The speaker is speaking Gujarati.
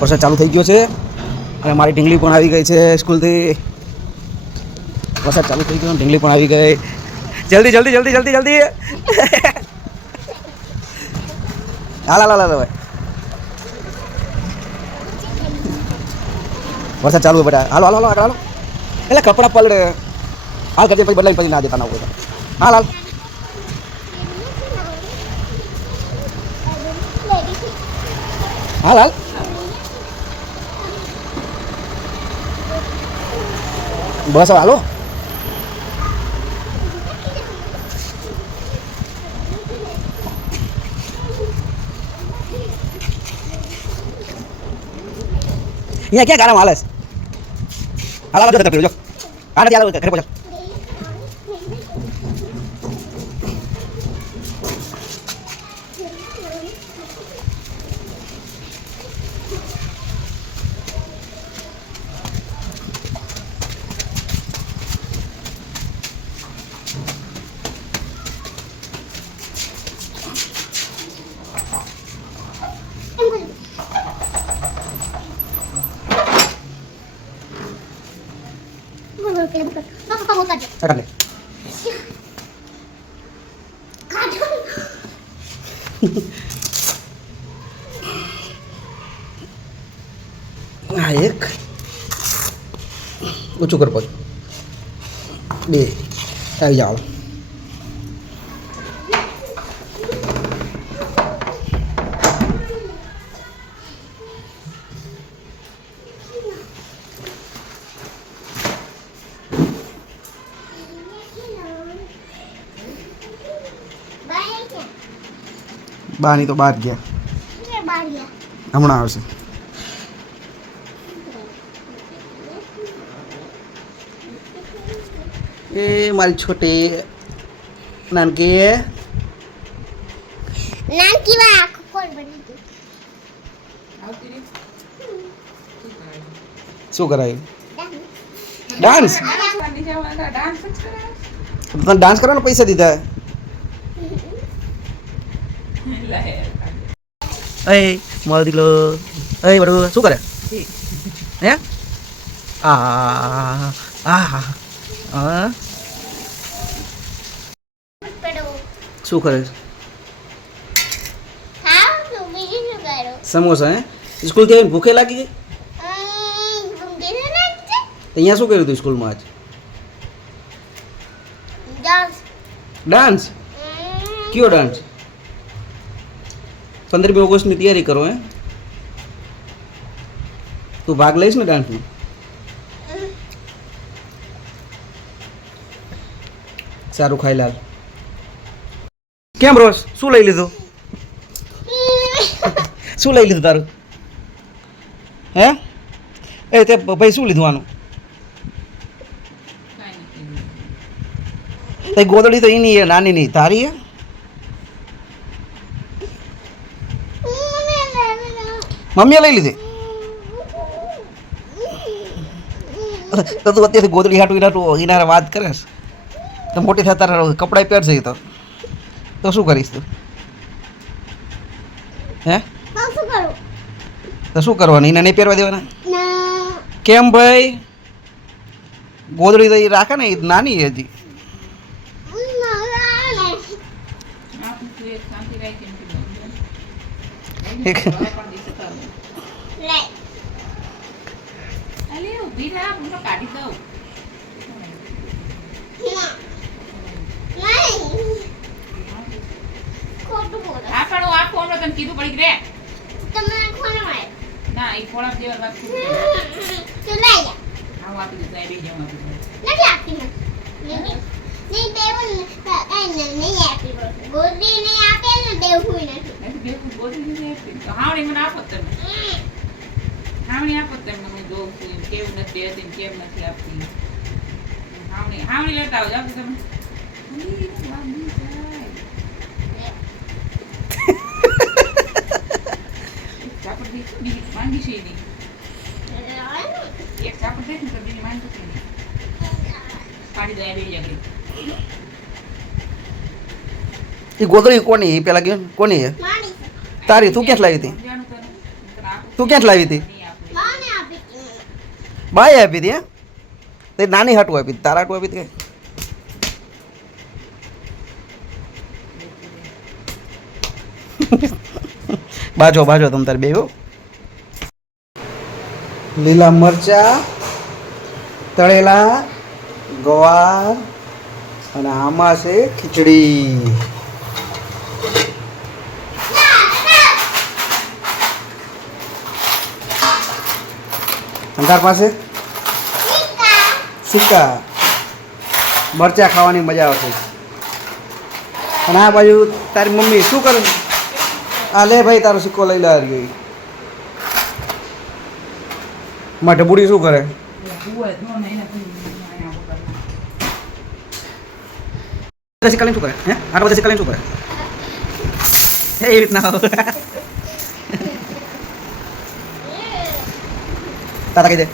વરસાદ ચાલુ થઈ ગયો છે. અને મારી ઢીંગલી પણ આવી ગઈ છે સ્કૂલથી. વરસાદ ચાલુ થઈ ગયો, ઢીંગલી પણ આવી ગઈ. જલ્દી જલ્દી જલ્દી જલ્દી જલ્દી. હાલ હાલ હાલ હવે વરસાદ ચાલુ હોય બેટા. હાલો હાલો હાલો હાલો. એટલે કપડાં પલડે હાલ કરજે, પછી બદલાવી, પછી ના દેતા ના હોય હાલ હાલ. હાલ હાલ. બસ હવે હાલો અહીંયા ક્યાં ગારામાં હાલે છે હાલ હાલ જો તકલીફ જો આ નથી હાલ ઘરે પહોંચ આ કાઢ લે આ એક ઊંચું કર પગ બે આવી જાઓ બાની તો બહાર ગયા. હમણાં આવશે. એ મારી છોટી નાનકી નાનકી વાર આખો કોણ બની ગઈ શું કરાયું? ડાન્સ. તને ડાન્સ કરવાનો પૈસા દીધા? અય મારો દીકલો અય બડું શું કરે? હે? આ આ આ શું કરે? સમોસા હે? સ્કૂલથી આવીને ભૂખે લાગી ગઈ? અહીંયા શું કર્યું હતું સ્કૂલમાં આજ? ડાન્સ. ડાન્સ કયો ડાન્સ પંદરમી ઓગસ્ટની તૈયારી કરો હે? તું ભાગ લઈશ ને ડાન્સમાં સારું ખાઈ લાલ. કેમ રોસ શું લઈ લીધું? શું લઈ લીધું તારું? હે? એ તે ભાઈ શું લીધું આનું? તે ગોદડી તો એની નાની નહીં તારી હે? મમ્મીએ લઈ લીધી તો તું અત્યારથી ગોદડી હાટું એના હારે વાત કરીશ તો મોટી થતા તારા કપડાં પહેરશે તો તો શું કરીશ તું હે તો શું કરું? કરવાનું એને નહીં પહેરવા દેવાના કેમ ભાઈ ગોદડી તો એ રાખે ને એ નાની હજી. એક લે. ના. નહીં. ખોટું બોલો. કીધું પડી રે તમે કોને માર્યો? ના એ ખોળા જેવા વાત તું લઈ જા. આવું આપી દીધું એ બે આપી તો તમે હાવણી આપો તમે હું કેવું નથી દેતી ને કેમ નથી આપતી? હાવણી હાવણી લેતા આવજો આપી તમે. માંગી છે નહીં. એક ચાપડ દઈશ ને તો બીજી માંગી છે નહીં. પાડી દો એ ગોદડી કોની એ પેલા ગયો કોની છે. તારી તું ક્યાંથી લાવી હતી? તું ક્યાંથી લાવી હતી નહીં આપે બાને આપી હતી મને. બાએ આપી હતી તે નાની હાટું આપી તારા હાટું આપી હતી કે? બાજો બાજો તમ તારે બે હો. લીલા મરચા, તળેલા, ગવાર, અને આમાં છે ખીચડી. અંધાર પાસે? સિક્કા. મરચા ખાવાની મજા આવશે. અને આ બાજુ તારી મમ્મી શું કરે? આ લે ભાઈ તારો સિક્કો લઈ લે ગઈ માટે બુડી શું કરે? સિક્કા લઈને શું કરે? હે? આટલા બધા સિક્કા લઈને શું કરે? એ રીતના. টাটা দে।